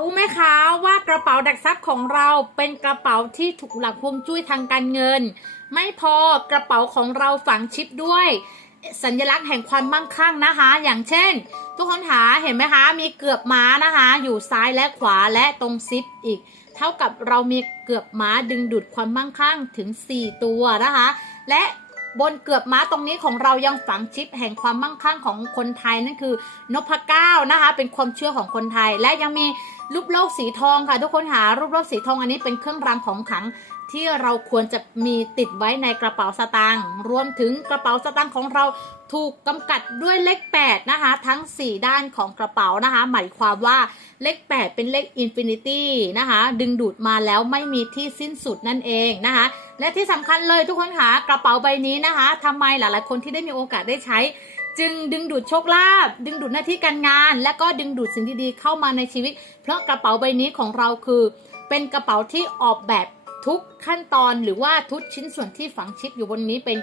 รู้ไหมคะว่ากระเป๋าดักทรัพย์ของเราเป็นกระเป๋าที่ถูกหลักฮวงจุ้ยทางการเงิน ไม่พอกระเป๋าของเราฝังชิปด้วย สัญลักษณ์แห่งความมั่งคั่งนะคะ อย่างเช่น ทุกคนหาเห็นไหมคะ มีเกือบม้านะคะ อยู่ซ้ายและขวาและตรงซิปอีก เท่ากับเรามีเกือบม้าดึงดูดความมั่งคั่งถึง 4 ตัวนะคะ และบนเกือบม้าตรงนี้ของเรายังฝังชิปแห่งความมั่งคั่งของคนไทยนั่นคือนพเก้านะคะ เป็นความเชื่อของคนไทยและยังมี รูปโลกสีทองค่ะ ทุกคนหารูปโลกสีทองอันนี้เป็นเครื่องรางของขลังที่เราควรจะมีติดไว้ในกระเป๋าสตางค์รวมถึงกระเป๋าสตางค์ของเราถูกกำกัดด้วยเลข 8 นะคะ ทั้ง 4 ด้านของกระเป๋านะคะ หมายความว่าเลข 8 เป็นเลขอินฟินิตี้นะคะ ดึงดูดมาแล้วไม่มีที่สิ้นสุดนั่นเองนะคะ และที่สำคัญเลยทุกคนค่ะกระเป๋าใบนี้นะคะทำไมหลายๆคนที่ได้มีโอกาสได้ใช้ จึงดึงดูดโชคลาภดึงดูดหน้าที่การงาน และก็ดึงดูดสิ่งดีๆเข้ามาในชีวิต เพราะกระเป๋าใบนี้ของเราคือ เป็นกระเป๋าที่ออกแบบทุกขั้นตอนหรือว่าทุกชิ้นส่วนที่ฝังชิปอยู่บนนี้เป็น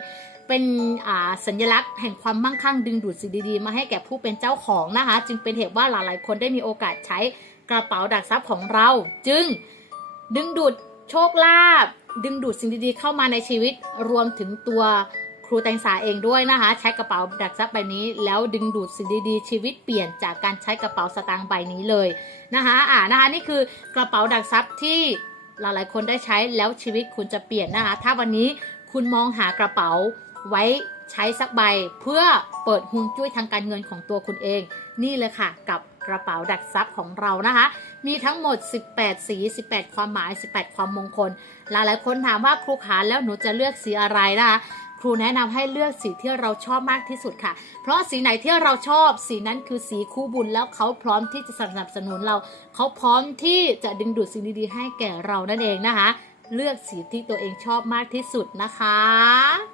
เป็นอ่าสัญลักษณ์แห่งความมั่งคั่งดึงดูดสิ่งดีๆ มาให้แก่ผู้เป็นเจ้าของนะคะ จึงเป็นเหตุว่าหลายๆ คนได้มีโอกาสใช้กระเป๋าดักทรัพย์ของเรา จึงดึงดูดโชคลาภดึงดูดสิ่งดีๆ เข้ามาในชีวิตรวมถึงตัว รูแตงสาเองด้วยนะคะ ใช้กระเป๋าดักทรัพย์ใบนี้ แล้วดึงดูดสิ่งดีๆ ชีวิตเปลี่ยนจากการใช้กระเป๋าสตางค์ใบนี้เลยนะคะอ่านะคะนี่คือกระเป๋าดักทรัพย์ที่หลายๆคนได้ใช้แล้วชีวิตคุณจะเปลี่ยนนะคะ ถ้าวันนี้คุณมองหากระเป๋าไว้ใช้สักใบ เพื่อเปิดฮวงจุ้ยทางการเงินของตัวคุณเอง นี่เลยค่ะกับกระเป๋าดักทรัพย์ของเรานะคะ มีทั้งหมด 18 สี 18 ความหมาย 18 ความมงคล หลายๆคนถามว่าครูขาแล้วหนูจะเลือกสีอะไรนะคะ รูแนะนำให้เลือกสีที่เราชอบมากที่สุดค่ะ เพราะสีไหนที่เราชอบสีนั้นคือสีคู่บุญแล้วเขาพร้อมที่จะสนับสนุนเรา เขาพร้อมที่จะดึงดูดสิ่งดีๆให้แก่เรานั่นเองนะคะ เลือกสีที่ตัวเองชอบมากที่สุดนะคะ